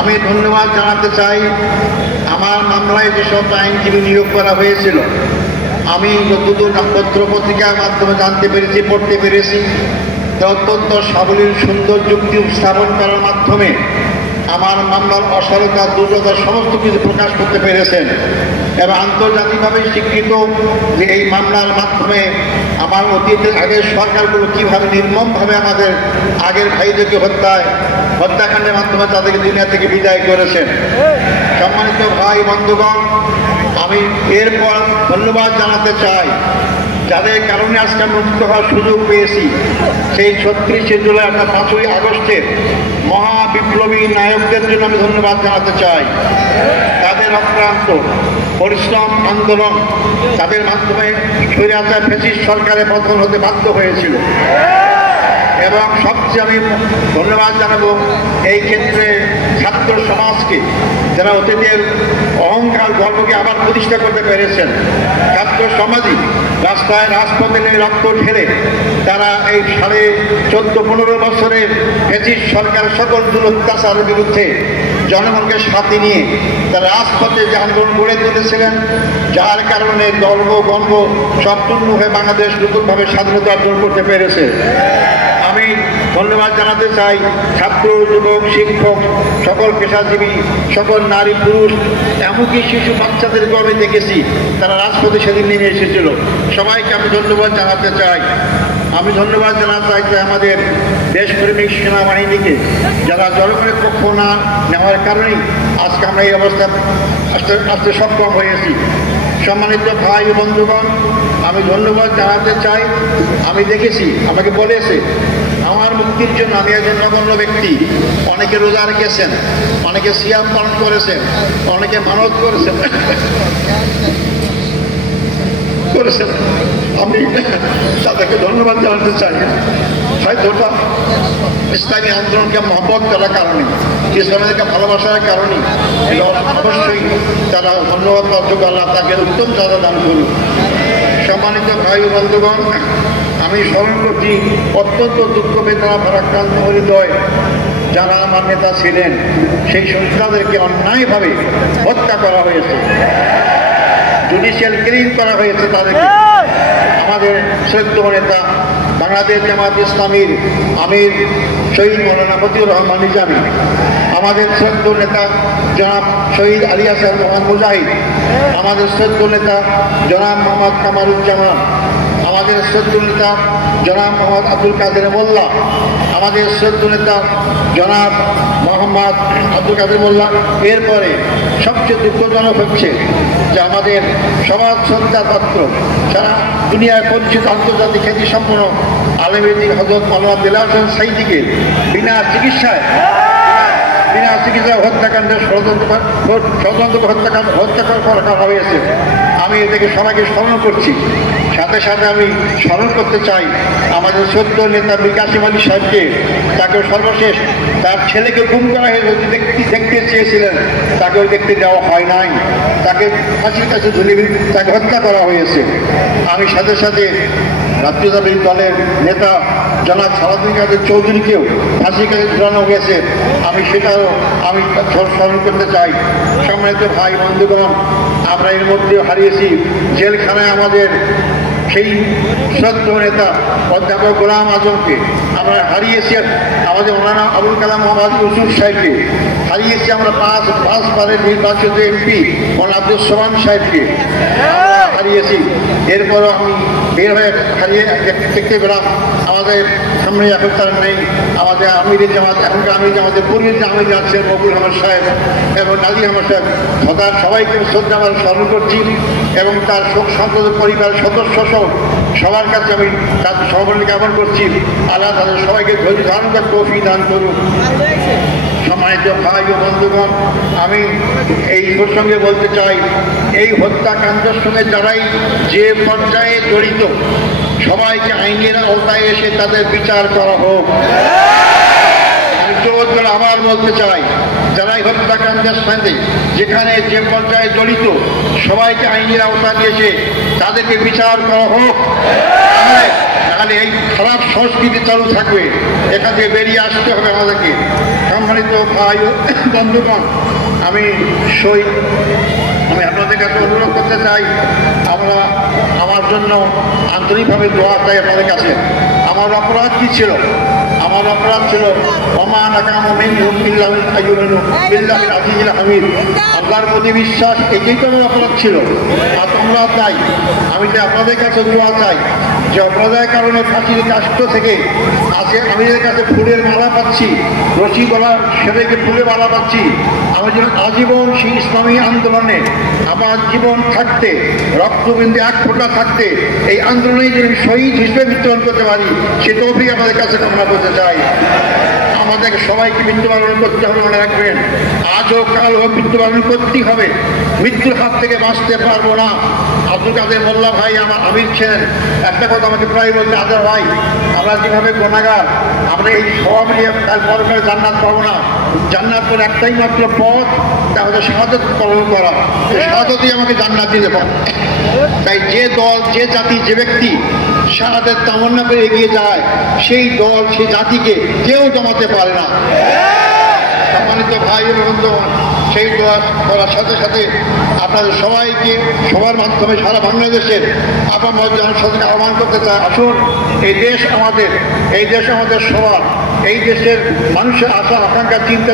আমি ধন্যবাদ জানাতে চাই আমার মামলায় যেসব আইনজীবী নিয়োগ করা হয়েছিল। আমি যতদূর পত্র পত্রিকার মাধ্যমে জানতে পেরেছি, পড়তে পেরেছি, অত্যন্ত সাবলীল সুন্দর যুক্তি উপস্থাপন করার মাধ্যমে আমার মামলার অসারতা দুর্বলতা সমস্ত কিছু প্রকাশ করতে পেরেছেন এবং আন্তর্জাতিকভাবে স্বীকৃত যে এই মামলার মাধ্যমে আমার অতীতের আগের সরকারগুলো কীভাবে নির্মমভাবে আমাদের আগের ভাইদেরকে হত্যাকাণ্ডের মাধ্যমে তাদেরকে দুনিয়া থেকে বিদায় করেছেন। সম্মানিত ভাই বন্ধুগণ, আমি এরপর ধন্যবাদ জানাতে চাই যাদের কারণে আজকে মুক্ত হওয়ার সুযোগ পেয়েছি। সেই 36শে জুলাই অর্থাৎ 5ই আগস্টের মহাবিপ্লবী নায়কদের জন্য আমি ধন্যবাদ জানাতে চাই। তাদের অক্লান্ত পরিশ্রম আন্দোলন, তাদের মাধ্যমে স্বৈরাচার ফ্যাসিস্ট সরকারের পতন হতে বাধ্য হয়েছিল। এবং সবচেয়ে আমি ধন্যবাদ জানাবো এই ক্ষেত্রে ছাত্র সমাজকে, যারা অতীতের অহংকার গর্বকে আবার প্রতিষ্ঠা করতে পেরেছেন। ছাত্র সমাজই রাস্তায় রাজপথে রক্ত ঢেলে তারা এই 14.5 বছরের ফ্যাসিস্ট সরকারের সকল অত্যাচারের বিরুদ্ধে জনগণকে সাথে নিয়ে তারা রাজপথে যে আন্দোলন গড়ে তুলেছিলেন, যার কারণে গর্ব সব পূর্ণ হয়ে বাংলাদেশ নতুনভাবে স্বাধীনতা অর্জন করতে পেরেছে। আমি ধন্যবাদ জানাতে চাই ছাত্র, যুবক, শিক্ষক, সকল পেশাজীবী, সকল নারী পুরুষ, এমনকি শিশু বাচ্চাদেরকেও আমি দেখেছি তারা রাজপথে সেদিন নেমে এসেছিল। সবাইকে আমি ধন্যবাদ জানাতে চাই। আমি ধন্যবাদ জানাতে চাই আমাদের দেশপ্রেমিক সেনাবাহিনীকে, যারা জনগণের পক্ষ না নেওয়ার কারণেই আজকে আমরা এই অবস্থা আসতে সক্ষম হয়েছি। সম্মানিত ভাই ও বন্ধুগণ, আমি ধন্যবাদ জানাতে চাই। আমি দেখেছি, আমাকে বলেছে আমার মুক্তির জন্য আমি একজন নগণ্য ব্যক্তি। অনেকে রোজা রেখেছেন, অনেকে সিয়াম পালন করেছেন, অনেকে মানত করেছেন। আমি তাদেরকে ধন্যবাদ জানাতে চাই। হয়তো ইসলামী আন্দোলনকে মহব্বত করার কারণে, ইসলামীকে ভালোবাসার কারণে অবশ্যই তারা ধন্যবাদ পাওয়া আল্লাহ তাকে উত্তম সাজা দান করুন। সম্মানিত ভাই ও বন্ধুগণ, আমি স্মরণ করছি অত্যন্ত দুঃখ বেদনা ভারাক্রান্ত হৃদয় যারা আমার নেতা ছিলেন, সেই সংস্থাদেরকে অন্যায়ভাবে হত্যা করা হয়েছে, জুডিশিয়াল কিলিং করা হয়েছে তাদেরকে। আমাদের শ্রদ্ধেয় নেতা বাংলাদেশ জামাত ইসলামীর আমির শহীদ মৌলানা মতিউর রহমান নিজামী, আমাদের শ্রদ্ধেয় নেতা জনাব শহীদ আলী হাসান মোহাম্মদ মুজাহিদ, আমাদের শ্রদ্ধেয় নেতা জনাব মোহাম্মদ কামারুজ্জামান, আমাদের শ্রদ্ধেয় নেতা জনাব মোহাম্মদ আব্দুল কাদের মোল্লা, আমাদের শ্রদ্ধেয় নেতা জনাব মোহাম্মদ আব্দুল কাদের মোল্লা। এরপরে সবচেয়ে দুঃখজনক হচ্ছে যে আমাদের সমাজ শ্রদ্ধার পাত্র, সারা দুনিয়ায় পরিচিত আন্তর্জাতিক খ্যাতি সম্পন্ন আলেমের হযরত মাওলানা দেলাওয়ার হোসেন সাঈদীকে বিনা চিকিৎসায় হত্যাকাণ্ডের হত্যা করা হয়েছে। আমি এদেরকে সবাইকে স্মরণ করছি। সাথে সাথে আমি স্মরণ করতে চাই আমাদের সদ্য নেতা মীর কাসেম আলী সাহেবকে। তাকেও সর্বশেষ তার ছেলেকে গুম করা হয়েছে, দেখতে চেয়েছিলেন, তাকেও দেখতে দেওয়া হয় নাই, তাকে ফাঁসির কাছে ঝুলিয়ে তাকে হত্যা করা হয়েছে। আমি সাথে সাথে জাতীয়তাবাদী দলের নেতা জনাব সালাউদ্দিন কাদের চৌধুরীকেও ফাঁসির কাছে ঝুলানো হয়েছে, সেটাও আমি স্মরণ করতে চাই। সম্মানিত ভাই বন্ধুগণ, আমরা এর মধ্যে হারিয়েছি জেলখানায় আমাদের সেই শ্রদ্ধেয় নেতা অধ্যাপক গোলাম আজমকে, আমরা হারিয়েছি আমাদের মৌলানা আবুল কালাম মোহাম্মদ ইউসুফ সাহেবকে, হারিয়েছি আমরা পাঁচবারের নির্বাচিত এমপি মৌলানা আব্দুল সোবহান সাহেবকে হারিয়েছি। এরপরও আমি বের হয়ে হারিয়ে দেখতে পেলাম আমাদের সামনে এখন তারা নেই। আমাদের আমিরের জামাত, এখনকার আমির জামাতের পূর্বের যে আমির আছেন মকবুল আহমদ সাহেব এবং নাজি আহমদ সাহেব, তার সবাইকে শ্রদ্ধা আমরা স্মরণ করছি এবং তার শোক সন্তত পরিবারের সদস্য সহ সবার কাছে আমি তাদের সহকর্মী জ্ঞাপন করছি। আল্লাহ তাদের সবাইকে ধৈর্য ধারণ করে তৌফিক দান করুন। সম্মানিত ভাই ও বন্ধুগণ, আমি এই প্রসঙ্গে বলতে চাই, এই হত্যাকাণ্ডের সঙ্গে যারাই যে পর্যায়ে জড়িত সবাইকে আইনের আওতায় এসে তাদের বিচার করা হোক। আমি জোর করে আবার বলতে চাই, যারাই হত্যাকাণ্ডের সাথে যেখানে যে পর্যায়ে জড়িত সবাইকে আইনের আওতা দিয়েছে, তাদেরকে বিচার করা হোক। তাহলে এই খারাপ সংস্কৃতি চালু থাকবে, এখান থেকে বেরিয়ে আসতে হবে আমাদেরকে। সম্মানিত ভাই ও বন্ধুগণ, আমি আপনাদের কাছে অনুরোধ করতে চাই, আমার জন্য আন্তরিকভাবে দোয়া চাই আপনাদের কাছে। আমার অপরাধ কি ছিল? আমার অপরাধ ছিল আল্লাহর প্রতি বিশ্বাস, এটাই তো আমার অপরাধ ছিল। আর তোমরা চাই, আমি যে আপনাদের কাছে দোয়া চাই যে অপরাধের কারণে ফাঁসির কাষ্ট থেকে আজকে আমাদের কাছে ফুলের মালা পাচ্ছি, রশি গলার সেটাকে ফুলের মালা পাচ্ছি। আমি যেন আজীবন সেই ইসলামী আন্দোলনে আমার জীবন থাকতে, রক্তবিন্দু এক ফোঁটা থাকতে এই আন্দোলনে যদি শহীদ হিসেবে মৃত্যুবরণ করতে পারি, সে তৌফিক আমাদের কাছে কামনা করতে চাই। আমাদের সবাইকে মৃত্যুবরণ করতে হবে, মনে রাখবেন। আজ হোক কাল হোক মৃত্যুবরণ করতেই হবে, মৃত্যুর হাত থেকে বাঁচতে পারবো না। আব্দুল কাদের মোল্লা ভাই আমার আমির ছিলেন, একটা কথা আমাকে প্রায় বলতে, আজার ভাই আমরা যেভাবে গুনাহগার, আমরা এই সব নিয়ে কাল পরকালে জান্নাত পাবো না। জান্নাত করে একটাই মাত্র পথ, তা হচ্ছে শাহাদাত কবুল করা। শাহাদাতই আমাকে জান্নাত দিতে পারে। তাই যে দল, যে জাতি, যে ব্যক্তি শাহাদাত তামান্না করে এগিয়ে যায়, সেই দল, সেই জাতিকে কেউ জমাতে পারে না। সম্মানিত ভাই ও বন্ধুগণ, সেই দোয়া করার সাথে সাথে আপনাদের সবাইকে, সবার মাধ্যমে সারা বাংলাদেশের আপনার জনসাধারণকে আহ্বান করতে চাই, আসুন এই দেশ আমাদের, এই দেশ আমাদের সবার, এই দেশের মানুষের আশা আকাঙ্ক্ষা চিন্তা